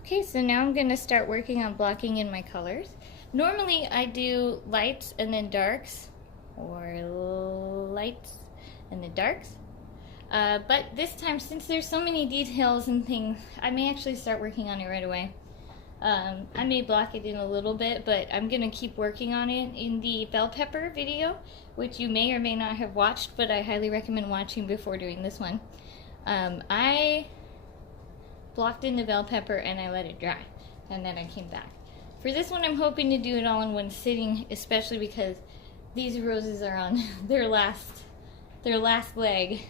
Okay, so now I'm going to start working on blocking in my colors. Normally I do lights and then darks, or lights and then darks. But this time, since there's so many details and things, I may actually start working on it right away. I may block it in a little bit, but I'm going to keep working on it in the bell pepper video, which you may or may not have watched, but I highly recommend watching before doing this one. I blocked in the bell pepper and I let it dry, and then I came back. For this one, I'm hoping to do it all in one sitting, especially because these roses are on their last leg.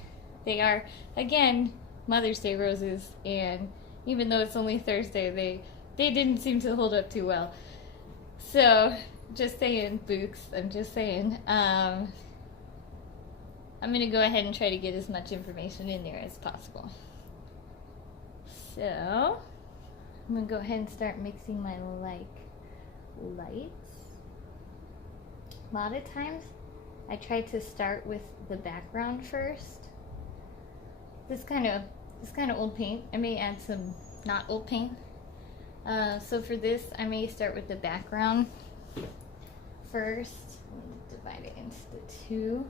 They are, again, Mother's Day roses, and even though it's only Thursday, they didn't seem to hold up too well. So, just saying, Books, I'm just saying. I'm going to go ahead and try to get as much information in there as possible. So, I'm going to go ahead and start mixing my lights. A lot of times, I try to start with the background first. This kind of old paint. I may add some not old paint. So for this, I may start with the background first. Divide it into the two.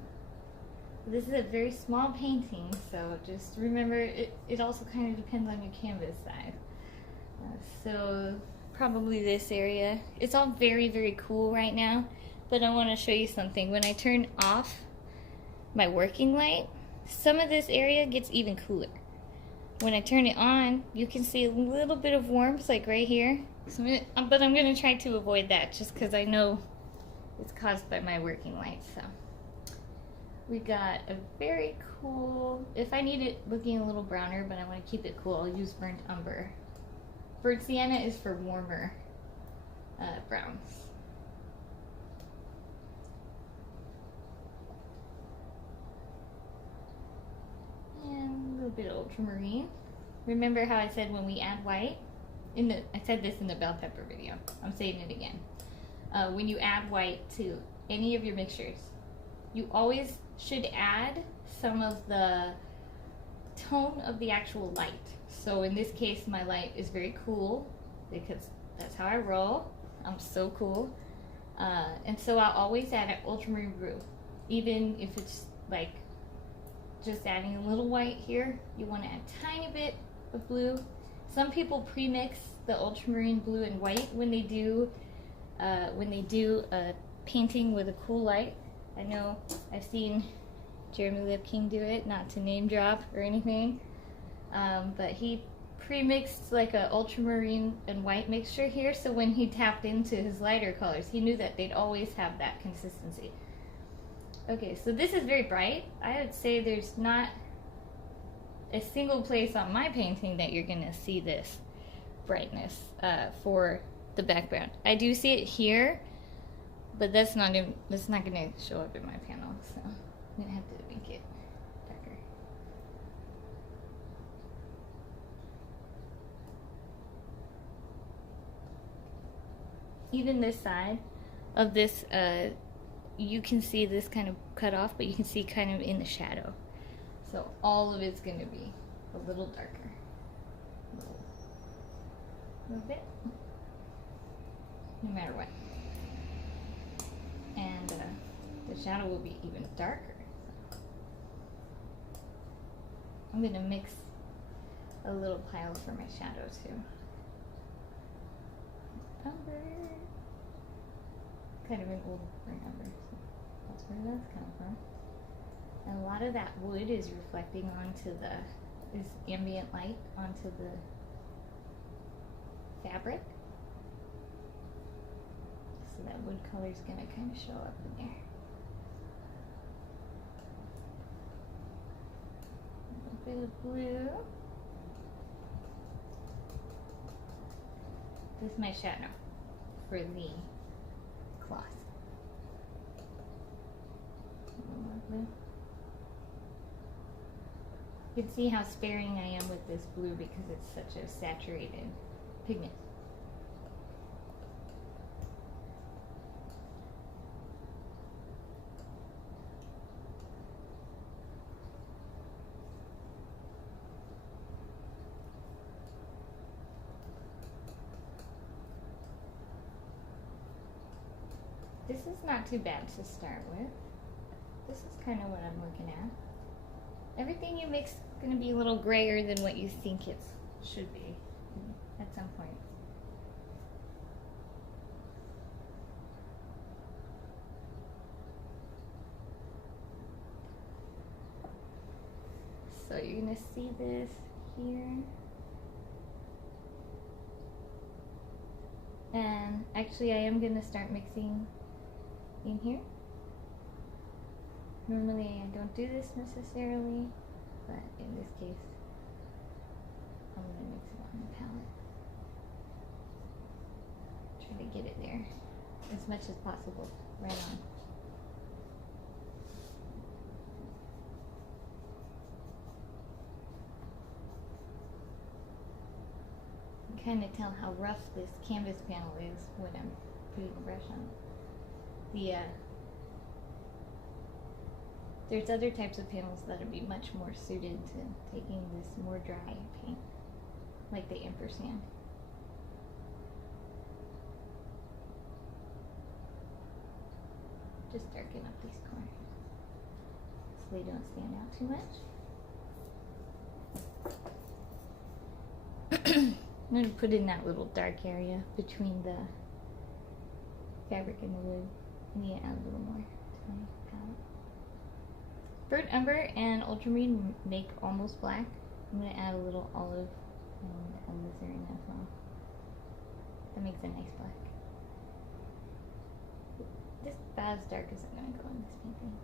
This is a very small painting, so just remember it also kind of depends on your canvas size. So probably this area. It's all very, very cool right now, but I want to show you something. When I turn off my working light, some of this area gets even cooler. When I turn it on, you can see a little bit of warmth, like right here. So but I'm going to try to avoid that just because I know it's caused by my working light. So we got a very cool, if I need it looking a little browner, but I want to keep it cool, I'll use burnt umber. Burnt sienna is for warmer browns. And a little bit of ultramarine. Remember how I said when we add white? I said this in the bell pepper video. I'm saying it again. When you add white to any of your mixtures, you always should add some of the tone of the actual light. So in this case, my light is very cool because that's how I roll. I'm so cool. And so I'll always add an ultramarine blue. Even if it's like just adding a little white here, you want to add a tiny bit of blue. Some people pre-mix the ultramarine blue and white when they do a painting with a cool light. I know I've seen Jeremy Lipking do it, not to name drop or anything, but he pre-mixed like a ultramarine and white mixture here, so when he tapped into his lighter colors, he knew that they'd always have that consistency. Okay, so this is very bright. I would say there's not a single place on my painting that you're gonna see this brightness for the background. I do see it here, but that's not gonna show up in my panel, so I'm gonna have to make it darker. Even this side of this, you can see this kind of cut off, but you can see kind of in the shadow. So all of it's gonna be a little darker. A little bit. No matter what. And the shadow will be even darker. I'm gonna mix a little pile for my shadow too. Umber. Kind of an old burnt umber. So that's where that's coming from. And a lot of that wood is reflecting onto is ambient light onto the fabric. So that wood color is going to kind of show up in there. A little bit of blue. This is my shadow for the cloth. A little more blue. You can see how sparing I am with this blue because it's such a saturated pigment. This is not too bad to start with. This is kind of what I'm looking at. Everything you mix is going to be a little grayer than what you think it should be at some point. So you're going to see this here. And actually I am going to start mixing in here. Normally I don't do this necessarily, but in this case I'm going to mix it on the palette. Try to get it there as much as possible, right on. Kind of tell how rough this canvas panel is when I'm putting a brush on it. There's other types of panels that would be much more suited to taking this more dry paint, like the ampersand. Just darken up these corners so they don't stand out too much. I'm going to put in that little dark area between the fabric and the wood. I need to add a little more to my palette. Burnt umber and ultramarine make almost black. I'm going to add a little olive and alizarin as well. That makes a nice black. This is about as dark as I'm going to go in this painting.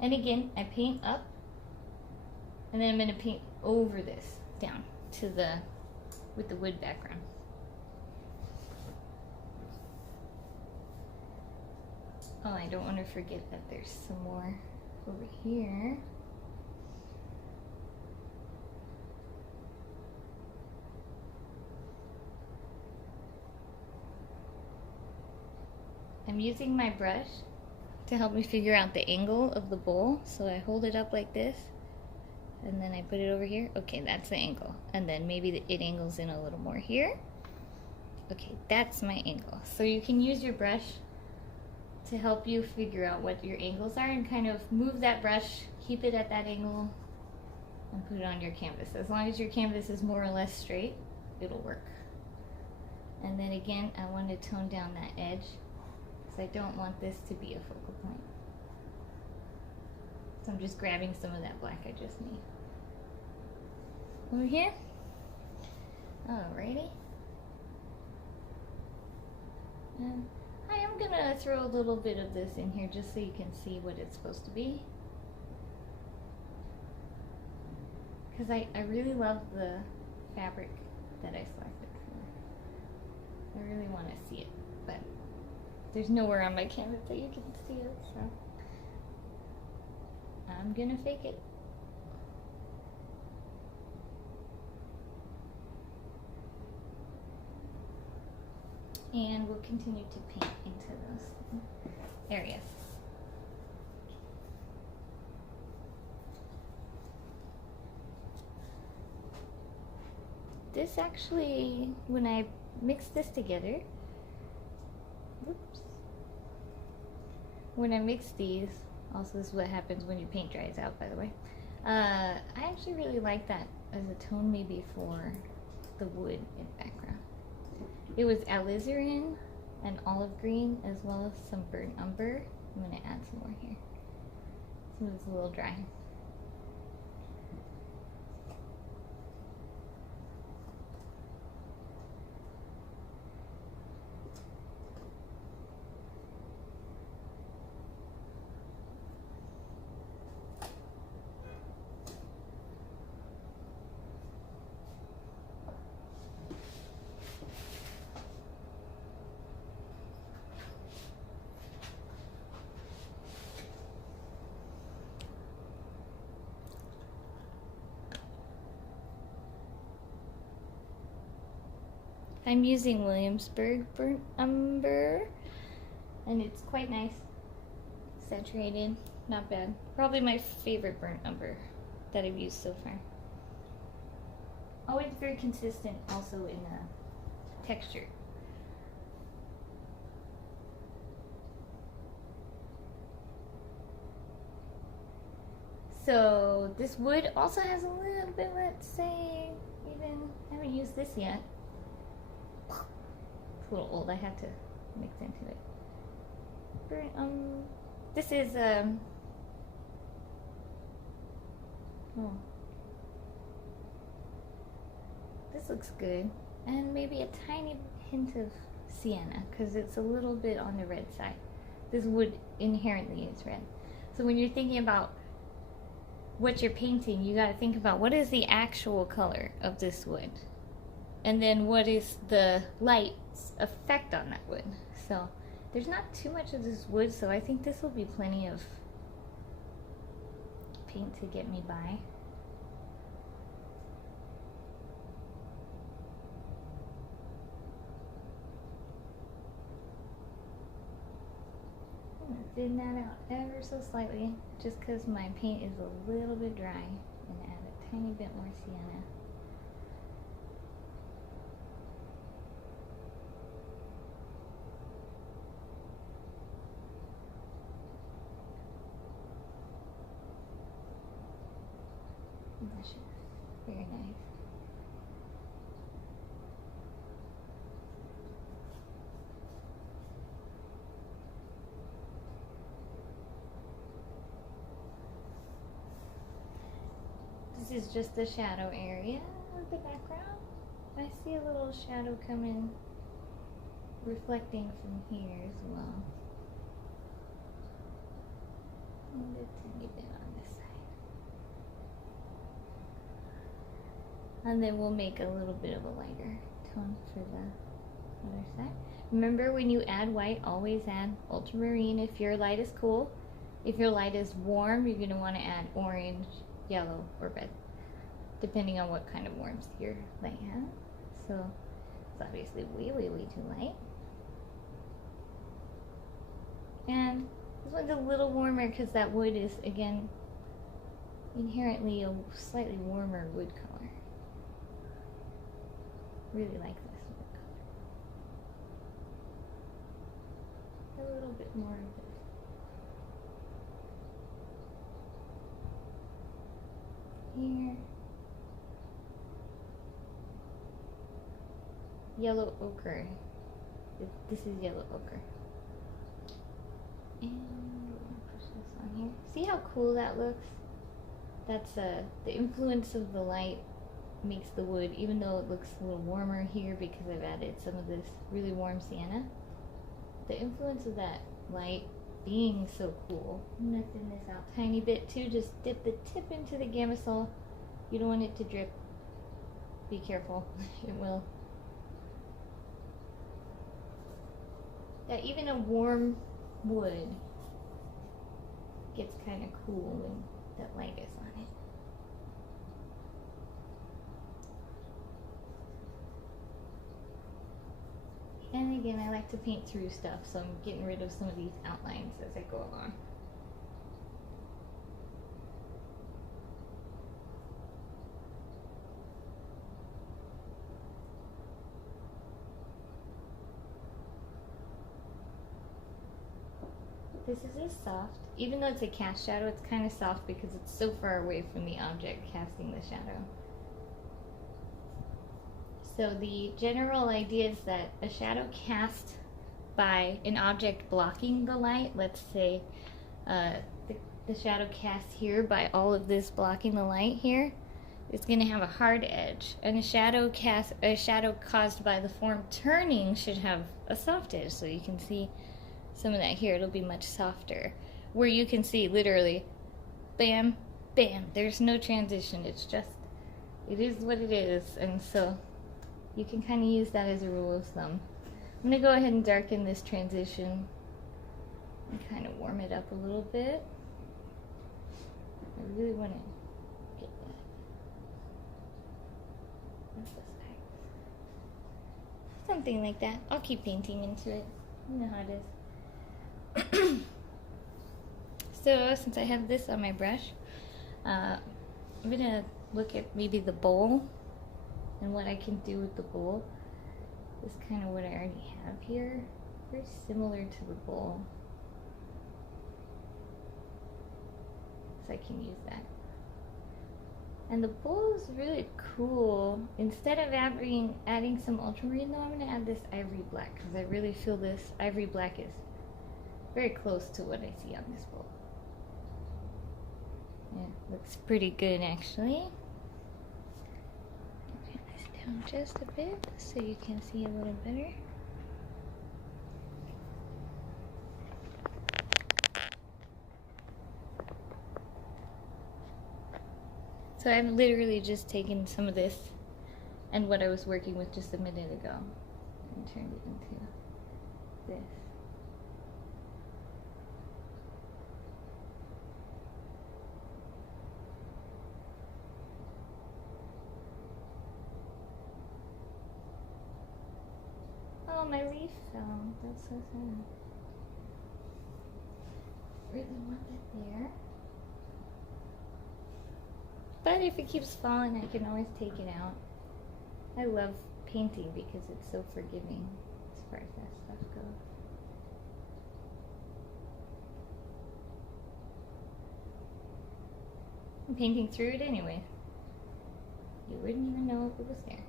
And again, I paint up, and then I'm going to paint over this down to with the wood background. Oh, I don't want to forget that there's some more over here. I'm using my brush to help me figure out the angle of the bowl. So I hold it up like this, and then I put it over here. Okay, that's the angle. And then maybe it angles in a little more here. Okay, that's my angle. So you can use your brush to help you figure out what your angles are and kind of move that brush, keep it at that angle, and put it on your canvas. As long as your canvas is more or less straight, it'll work. And then again, I want to tone down that edge, I don't want this to be a focal point. So I'm just grabbing some of that black I just made. Over here. Alrighty. And I am gonna throw a little bit of this in here just so you can see what it's supposed to be. Because I really love the fabric that I selected for. I really want to see it, but there's nowhere on my canvas that you can see it, so I'm gonna fake it. And we'll continue to paint into those areas. This actually, when I mix this together, when I mix these, also this is what happens when your paint dries out, by the way, I actually really like that as a tone maybe for the wood in the background. It was alizarin and olive green as well as some burnt umber. I'm going to add some more here. So it's a little dry. I'm using Williamsburg burnt umber, and it's quite nice, saturated, not bad. Probably my favorite burnt umber that I've used so far. always very consistent also in the texture. So this wood also has a little bit, let's say, even, I haven't used this yet. It's a little old, I have to mix into it. This is, oh. This looks good. And maybe a tiny hint of sienna, because it's a little bit on the red side. This wood inherently is red. So when you're thinking about what you're painting, you got to think about what is the actual color of this wood, and then what is the light's effect on that wood. So there's not too much of this wood, so I think this will be plenty of paint to get me by. Thin that out ever so slightly, just because my paint is a little bit dry, and add a tiny bit more sienna. That should be very nice. This is just the shadow area of the background. I see a little shadow coming, reflecting from here as well. And a tiny bit on this side. And then we'll make a little bit of a lighter tone for the other side. Remember, when you add white, always add ultramarine if your light is cool. If your light is warm, you're going to want to add orange, yellow, or red, depending on what kind of warmth your light has. So it's obviously way, way, way too light. And this one's a little warmer because that wood is, again, inherently a slightly warmer wood color. Really like this wood color. A little bit more of this. Here. Yellow ochre. This is yellow ochre. And we're gonna push this on here. See how cool that looks? That's the influence of the light makes the wood, even though it looks a little warmer here because I've added some of this really warm sienna. The influence of that light being so cool. I'm gonna thin this out a tiny bit too. Just dip the tip into the Gamsol. You don't want it to drip. Be careful, it will. Yeah, even a warm wood gets kind of cool when that light is on it. And again, I like to paint through stuff, so I'm getting rid of some of these outlines as I go along. This is soft. Even though it's a cast shadow, it's kind of soft because it's so far away from the object casting the shadow. So the general idea is that a shadow cast by an object blocking the light, let's say the shadow cast here by all of this blocking the light here, is going to have a hard edge. And a shadow caused by the form turning should have a soft edge. So you can see some of that here. It'll be much softer. Where you can see literally, bam, bam. There's no transition. It's just, it is what it is. And so you can kind of use that as a rule of thumb. I'm going to go ahead and darken this transition and kind of warm it up a little bit. I really want to get that. That's this side. Something like that. I'll keep painting into it. You know how it is. So since I have this on my brush, I'm going to look at maybe the bowl and what I can do with the bowl is kind of what I already have here. Very similar to the bowl. So I can use that. And the bowl is really cool. Instead of adding some ultramarine though, I'm going to add this ivory black because I really feel this ivory black is very close to what I see on this bowl. Yeah, looks pretty good actually. Turn this down just a bit so you can see a little better. So I've literally just taken some of this and what I was working with just a minute ago and turned it into this. Oh, my leaf fell. That's so sad. Really want it there. But if it keeps falling, I can always take it out. I love painting because it's so forgiving as far as that stuff goes. I'm painting through it anyway. You wouldn't even know if it was there.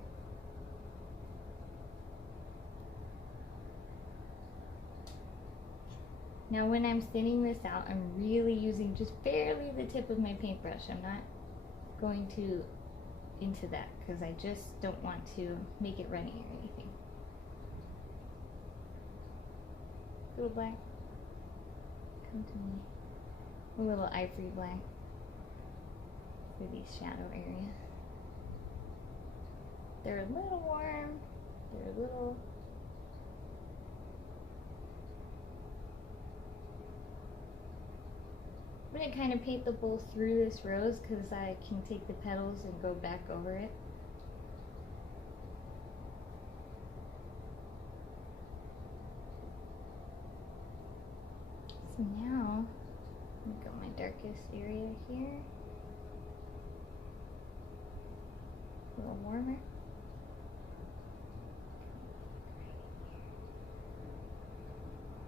Now when I'm thinning this out, I'm really using just barely the tip of my paintbrush. I'm not going to into that because I just don't want to make it runny or anything. Little black, come to me. A little ivory black for these shadow areas. They're a little warm, they're a little I'm going to kind of paint the bowl through this rose because I can take the petals and go back over it. So now, I've got my darkest area here. A little warmer.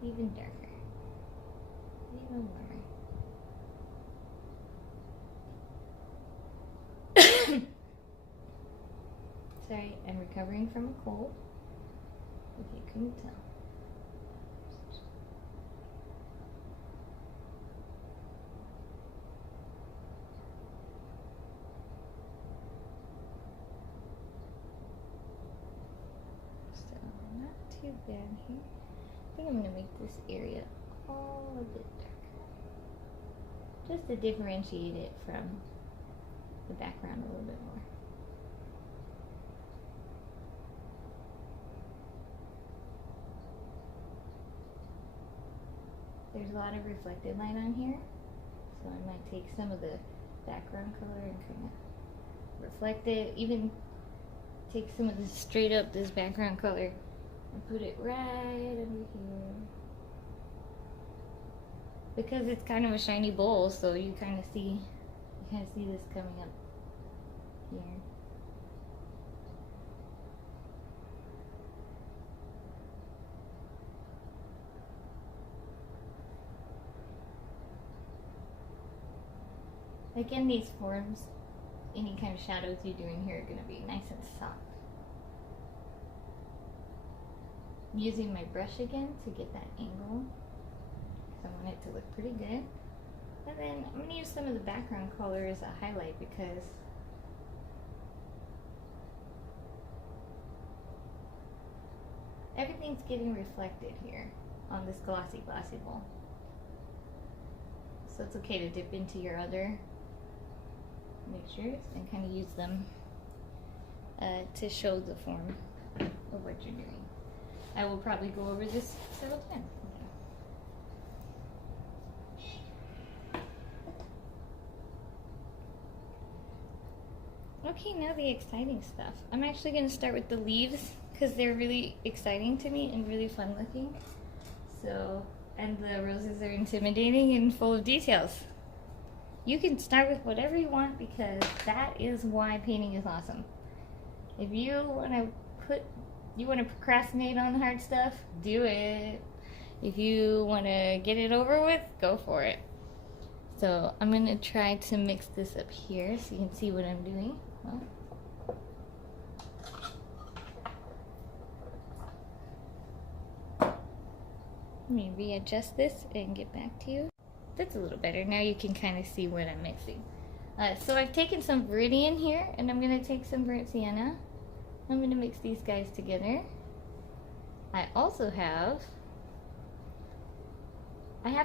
Even darker. Even warmer. Sorry, I'm recovering from a cold, if you couldn't tell. So, not too bad here. I think I'm going to make this area all a bit darker, just to differentiate it from the background a little bit more. There's a lot of reflected light on here, so I might take some of the background color and kind of reflect it, even take some of this straight up, this background color, and put it right under here. Because it's kind of a shiny bowl, so you kind of see this coming up here. Again, these forms, any kind of shadows you do in here are going to be nice and soft. I'm using my brush again to get that angle, because I want it to look pretty good. And then I'm going to use some of the background color as a highlight because everything's getting reflected here on this glossy bowl. So it's okay to dip into your other mixtures and kind of use them to show the form of what you're doing. I will probably go over this several times. Okay, now the exciting stuff. I'm actually going to start with the leaves because they're really exciting to me and really fun looking. So, and the roses are intimidating and full of details. You can start with whatever you want because that is why painting is awesome. If you want to procrastinate on the hard stuff, do it. If you want to get it over with, go for it. So I'm going to try to mix this up here so you can see what I'm doing. Well, let me readjust this and get back to you. That's a little better. Now you can kind of see what I'm mixing. So I've taken some Viridian here, and I'm going to take some burnt sienna. I'm going to mix these guys together. I also have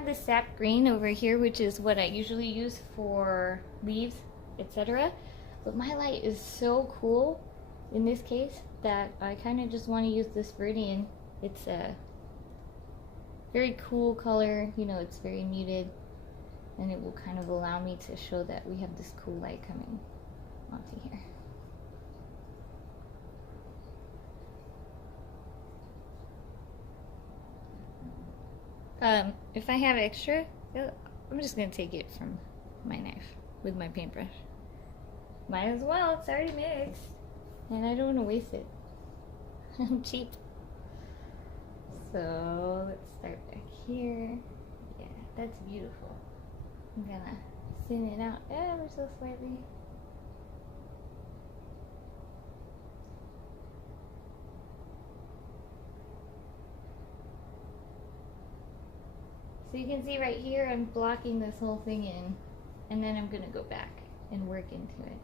this sap green over here, which is what I usually use for leaves, etc. But my light is so cool in this case that I kind of just want to use this Viridian. It's a very cool color, you know, it's very muted, and it will kind of allow me to show that we have this cool light coming onto here. If I have extra, I'm just going to take it from my knife with my paintbrush. Might as well, it's already mixed. And I don't want to waste it. I'm cheap. So, let's start back here. Yeah, that's beautiful. I'm going to thin it out ever so slightly. So you can see right here, I'm blocking this whole thing in, and then I'm going to go back and work into it.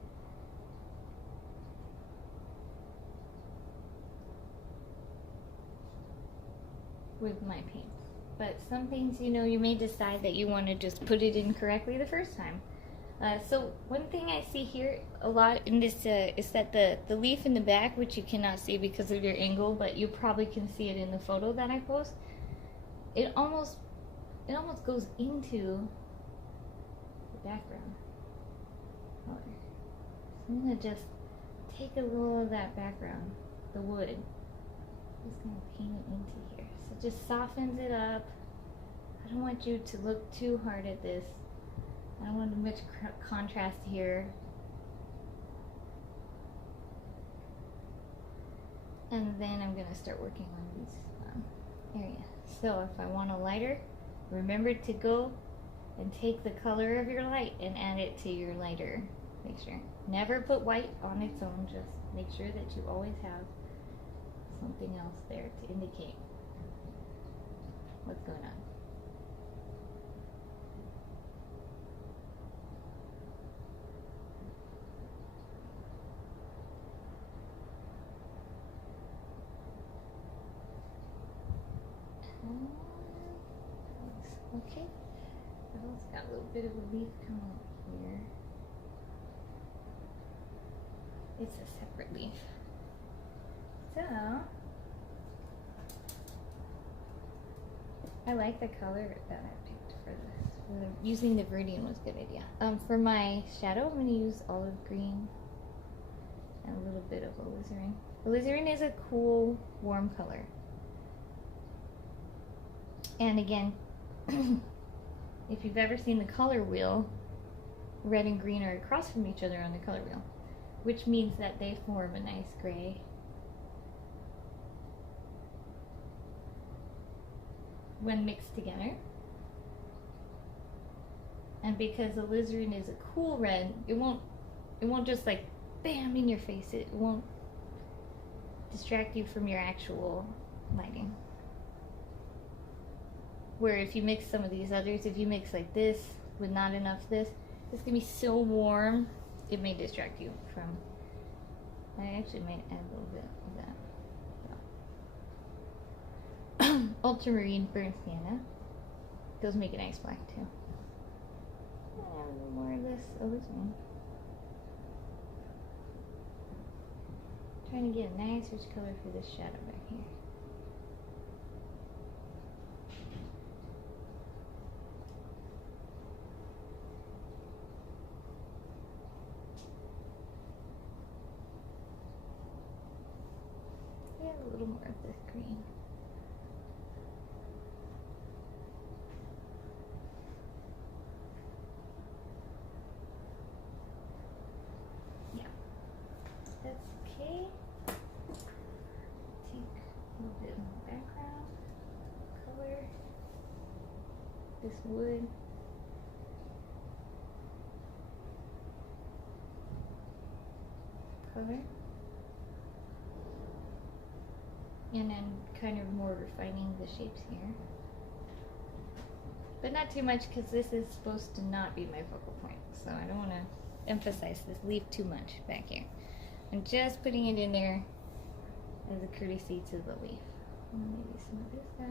With my paints. But some things, you know, you may decide that you want to just put it in correctly the first time. So one thing I see here a lot in this is that the leaf in the back, which you cannot see because of your angle, but you probably can see it in the photo that I post, it almost goes into the background color. So I'm going to just take a little of that background, the wood, just going to paint it into here. So it just softens it up. I don't want you to look too hard at this. I don't want much contrast here. And then I'm going to start working on these areas. So if I want a lighter, remember to go and take the color of your light and add it to your lighter mixture. Never put white on its own, just make sure that you always have something else there to indicate what's going on. Okay, I've also got a little bit of a leaf coming up here. It's a separate leaf. So, I like the color that I picked for this. Using the Viridian was a good idea. For my shadow, I'm going to use olive green and a little bit of alizarin. Alizarin is a cool, warm color. And again, if you've ever seen the color wheel, red and green are across from each other on the color wheel, which means that they form a nice gray. When mixed together. And because alizarin is a cool red, it won't just like bam in your face. It won't distract you from your actual lighting. Where if you mix some of these others, if you mix like this with not enough this, it's gonna be so warm, it may distract you from. I actually might add a little bit of that. Ultramarine burnt sienna. Those make a nice black too. Add a little more of this alizarin. Trying to get a nice rich color for this shadow back here. A little more of this green. Yeah, that's okay. this wood. Color. And then kind of more refining the shapes here. But not too much because this is supposed to not be my focal point. So I don't want to emphasize this leaf too much back here. I'm just putting it in there as a courtesy to the leaf. And maybe some of this guy.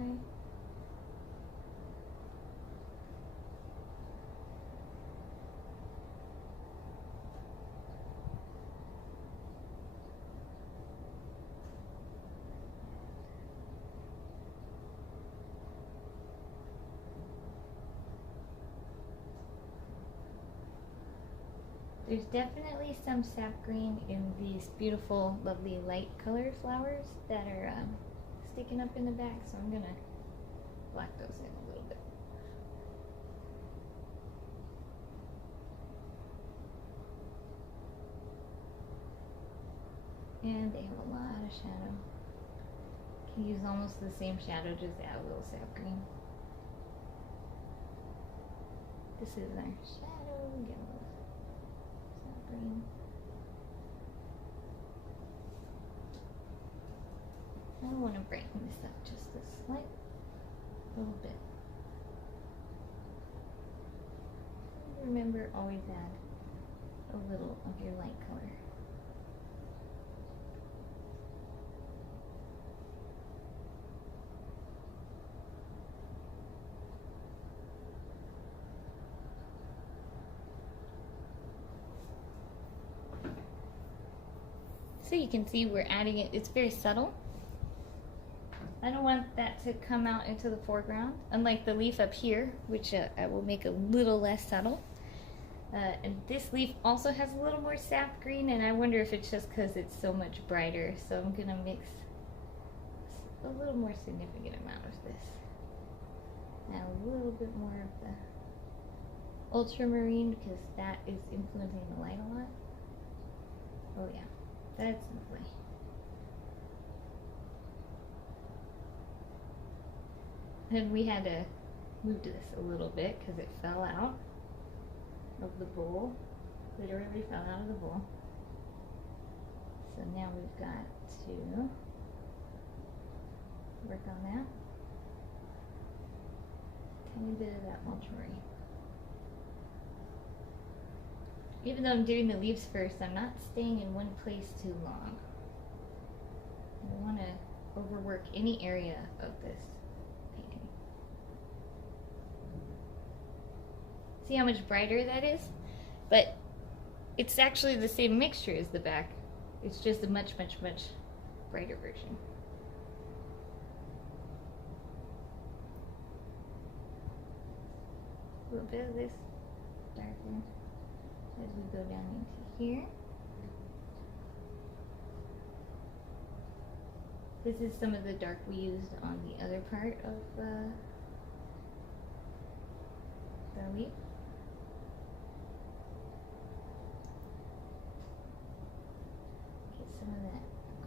There's definitely some sap green in these beautiful, lovely light colored flowers that are sticking up in the back, so I'm gonna black those in a little bit. And they have a lot of shadow. Can use almost the same shadow, just add a little sap green. This is our shadow. Get a little green. I want to brighten this up just a slight little bit. Remember, always add a little of your light color. So you can see we're adding it, it's very subtle. I don't want that to come out into the foreground, unlike the leaf up here, which I will make a little less subtle. And this leaf also has a little more sap green, and I wonder if it's just because it's so much brighter. So I'm gonna mix a little more significant amount of this. Add a little bit more of the ultramarine because that is influencing the light a lot. Oh yeah. That's lovely. And we had to move this a little bit because it fell out of the bowl. Literally fell out of the bowl. So now we've got to work on that. Tiny bit of that ultramarine. Even though I'm doing the leaves first, I'm not staying in one place too long. I don't want to overwork any area of this painting. See how much brighter that is? But it's actually the same mixture as the back. It's just a much, much, much brighter version. A little bit of this darker as we go down into here. This is some of the dark we used on the other part of the leaf. Get some of that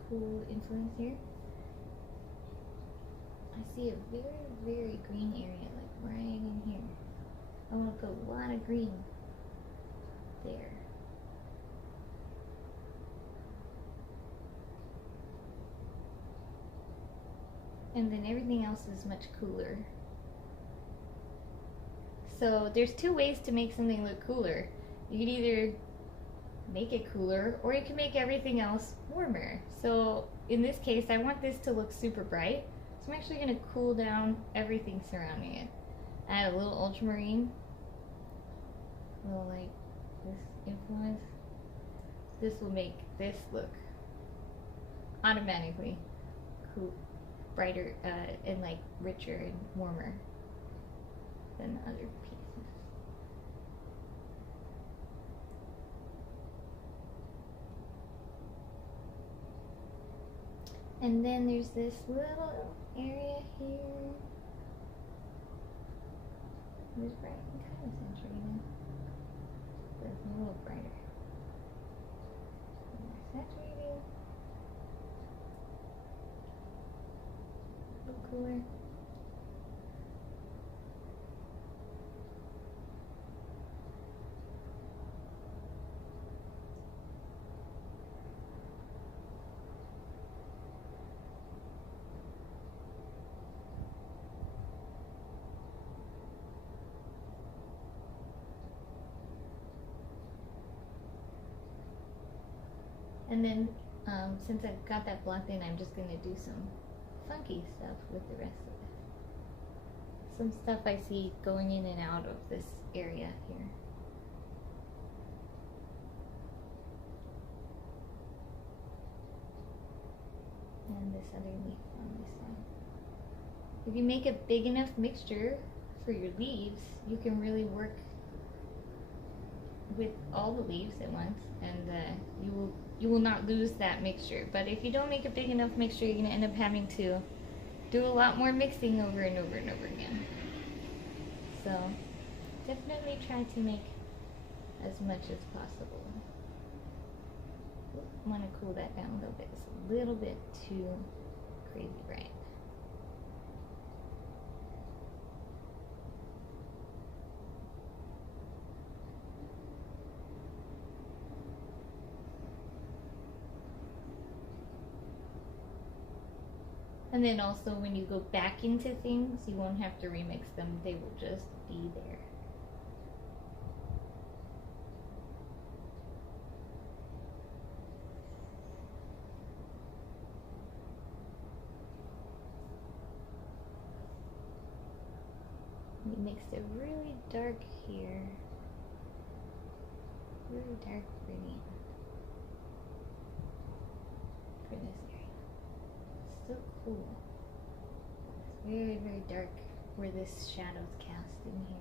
cool influence here. I see a very, very green area, like right in here. I want to put a lot of green there. And then everything else is much cooler. So there's two ways to make something look cooler. You can either make it cooler or you can make everything else warmer. So in this case, I want this to look super bright. So I'm actually going to cool down everything surrounding it. Add a little ultramarine, a little like this influence. This will make this look automatically cool, brighter, and like richer and warmer than the other pieces. And then there's this little area here. It's bright and kind of saturated. But it's a little brighter. More saturated. A little cooler. And then since I've got that blocked in, I'm just going to do some funky stuff with the rest of it. Some stuff I see going in and out of this area here. And this other leaf on this side. If you make a big enough mixture for your leaves, you can really work with all the leaves at once, and you will not lose that mixture. But if you don't make a big enough mixture, you're going to end up having to do a lot more mixing over and over and over again. So definitely try to make as much as possible. I want to cool that down a little bit. It's a little bit too crazy bright. And then also when you go back into things, you won't have to remix them. They will just be there. We mixed it really dark here. Really dark gradient for this area. So cool. It's very, very dark where this shadow's cast in here.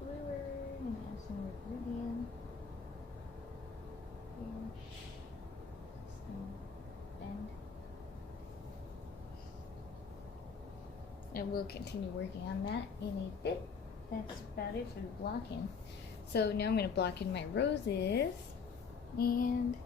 Bluer, and have some rubidium here, some bend, and we'll continue working on that in a bit. That's about it for the blocking. So now I'm going to block in my roses, and